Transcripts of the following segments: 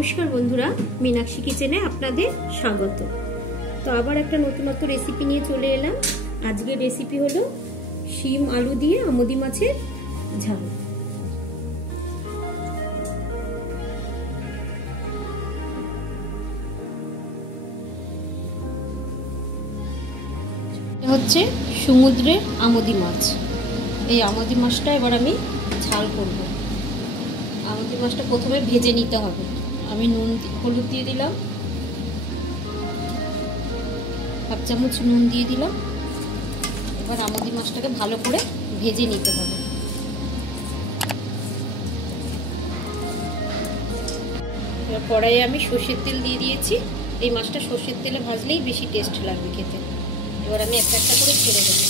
নমস্কার বন্ধুরা, মীনাক্ষী কিচেনে আপনাদের স্বাগত। তো আবার একটা নতুনত্ব রেসিপি নিয়ে চলে এলাম। আজকের রেসিপি হলো শিম আলু দিয়ে আমুদি মাছের ঝাল। এটা হচ্ছে সমুদ্রের আমুদি মাছ। এই আমুদি মাছটা এবার আমি ঝাল করব। আমুদি মাছটা প্রথমে ভেজে নিতে হবে। আমি নুন হলুদ দিয়ে দিলাম, 1 চামচ নুন দিয়ে দিলাম। এবার আমুদি মাছটাকে ভালো করে ভেজে নিতে হবে। এবার কড়াইয়ে আমি সর্ষের তেল দিয়ে দিয়েছি। এই মাছটা সর্ষের তেলে ভাজলেই বেশি টেস্ট লাগবে খেতে। এবার আমি একটা একটা করে ছেড়ে দেবো।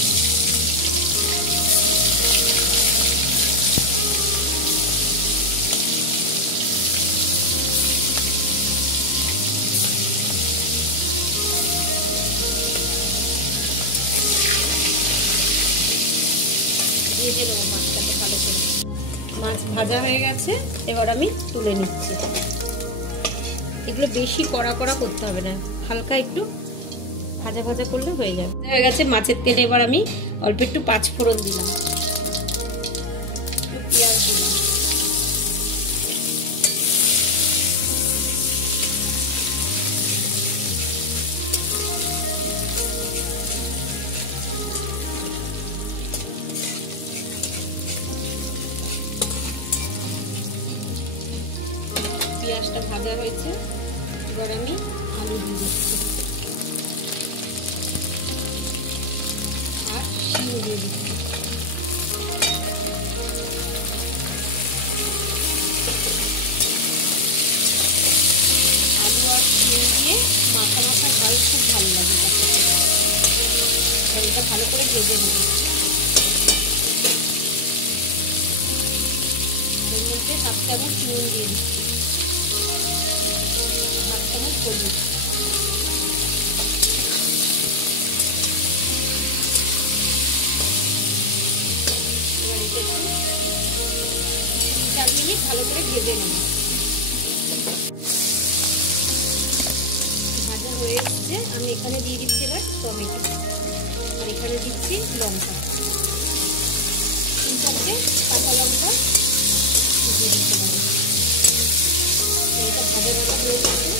দিয়ে দেবো মাছটাকে ভালো করে। মাছ ভাজা হয়ে গেছে, এবার আমি তুলে নিচ্ছি। এগুলো বেশি কড়া কড়া করতে হবে না, হালকা একটু ভাজা ভাজা করলে হয়ে যাবে। হয়ে গেছে মাছের তেলে। এবার আমি অল্প একটু 5 ফোড়ন দিলাম, পেঁয়াজ দিলাম, পেঁয়াজটা ভাজা হয়েছে। এবার আমি আলু দিয়ে দিচ্ছি আর শিম দিয়ে দিচ্ছি। আলু আর শিম দিয়ে মাখা মাখা ঝাল খুব ভালো লাগে। এটা ভালো করে ভেজে নেব। এর মধ্যে 1 চামচ নুন দিয়ে দিচ্ছি, 1 চামচ হলুদ। এবার এটা 3-4 মিনিট ভালো করে ভেজে নেব। ভাজা হয়ে এসছে। আমি এখানে দিয়ে দিচ্ছি এবার টমেটো, আর এখানে দিচ্ছি লঙ্কা, 3-4টে কাঁচা লঙ্কা দিয়ে দিতে পারি। এটা ভাজা ভাজা হয়ে গেছে।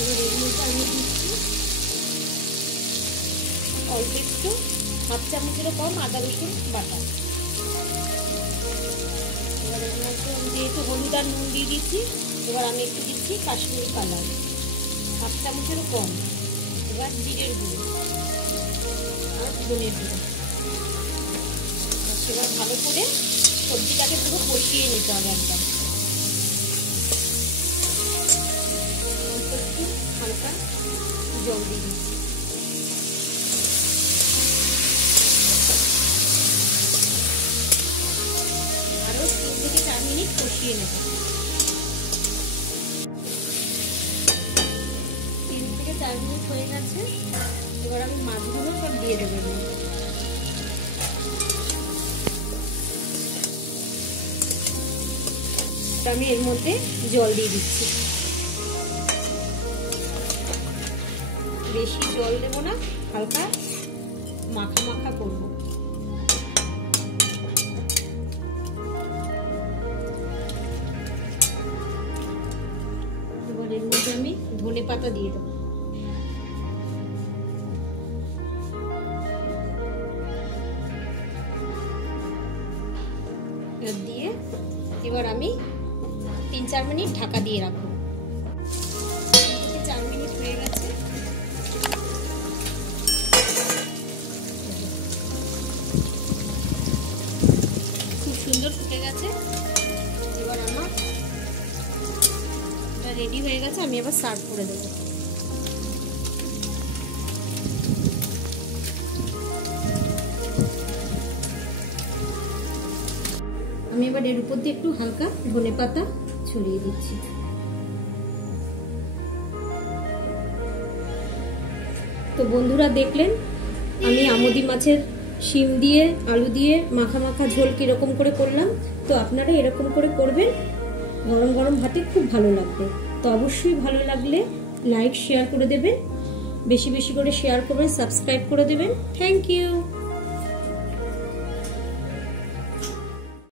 এবার এর মধ্যে আমি দিচ্ছি অল্প একটু 1/2 চামচেরও কম আদা রসুন বাটা। এবার এর মধ্যে আমি যেহেতু হলুদ আর নুন দিয়ে দিচ্ছি, এবার আমি একটু দিচ্ছি কাশ্মীরি কালার, 1/2 চামচেরও কম। এবার জিরের গুঁড়ো আর ধনের গুঁড়ো। এবার ভালো করে সবজিটাকে পুরো কষিয়ে নিতে হবে একদম। একটু হালকা জল দিয়ে দিচ্ছি। আরো 3 থেকে 4 মিনিট কষিয়ে নেব। 3 থেকে 4 মিনিট হয়ে গেছে। এবার আমি মাছগুলো সব দিয়ে দেবো। আমি এর মধ্যে জল দিয়ে দিচ্ছি। বেশি জল দেব না, হালকা মাখা মাখা করব। এবার এর মধ্যে আমি ধনে পাতা দিয়ে দেবো। দিয়ে এবার আমি 3-4 মিনিট ঢাকা দিয়ে রাখবো। 4 মিনিট হয়ে গেছে। খুব সুন্দর ফুটে গেছে। এবার আমার এটা রেডি হয়ে গেছে। আমি এবার সার্ভ করে দেবো। আমি এবার এর উপর দিয়ে একটু হালকা ধনে পাতা ছড়িয়ে দিচ্ছি। তো বন্ধুরা দেখলেন আমি আমুদি মাছের শিম দিয়ে আলু দিয়ে মাখা মাখা ঝোল কিরকম করে করলাম। তো আপনারা এরকম করে করবেন, গরম গরম ভাতে খুব ভালো লাগবে। তো অবশ্যই ভালো লাগলে লাইক শেয়ার করে দেবেন, বেশি বেশি করে শেয়ার করবেন, সাবস্ক্রাইব করে দেবেন। Thank you.